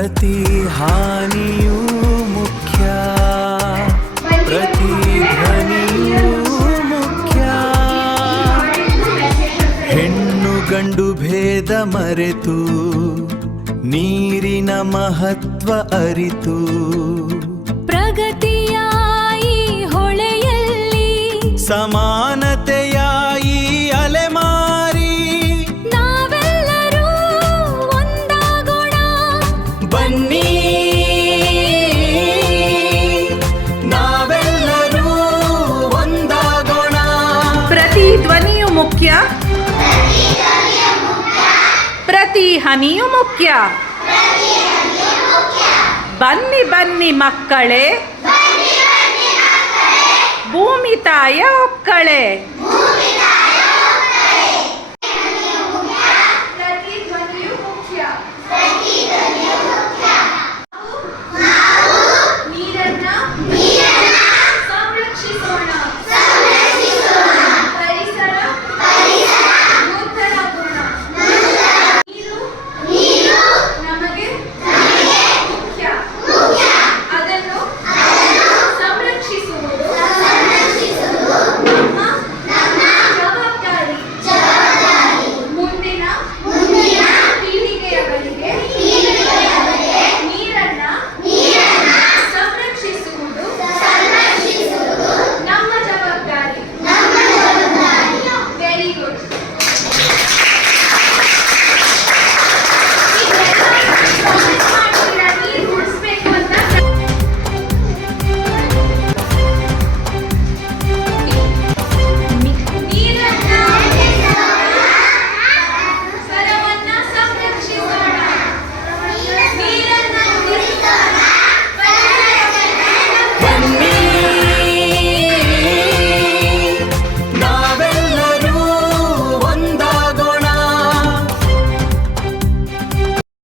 ಪ್ರತಿ ಹಾನಿಯೂ ಮುಖ್ಯ, ಪ್ರತಿ ಧ್ವನಿಯೂ ಮುಖ್ಯ. ಹೆಣ್ಣು ಗಂಡು ಭೇದ ಮರೆತು ನೀರಿನ ಮಹತ್ವ ಅರಿತು ಪ್ರಗತಿಯ ಈ ಹೊಳೆಯಲ್ಲಿ ಸಮಾನತೆಯ ಈ ಅಲೆಮಾರಿ ನಾವೆಲ್ಲರೂ ಒಂದಾಗೋಣ. ಬನ್ನಿ ನಾವೆಲ್ಲರೂ ಒಂದಾಗೋಣ. ಪ್ರತಿ ಧ್ವನಿಯು ಮುಖ್ಯ, ಪ್ರತಿ ಹನಿಯು ಮುಖ್ಯ. ಬನ್ನಿ ಬನ್ನಿ ಮಕ್ಕಳೇ, ಭೂಮಿ ತಾಯ ಒಕ್ಕಳೆ.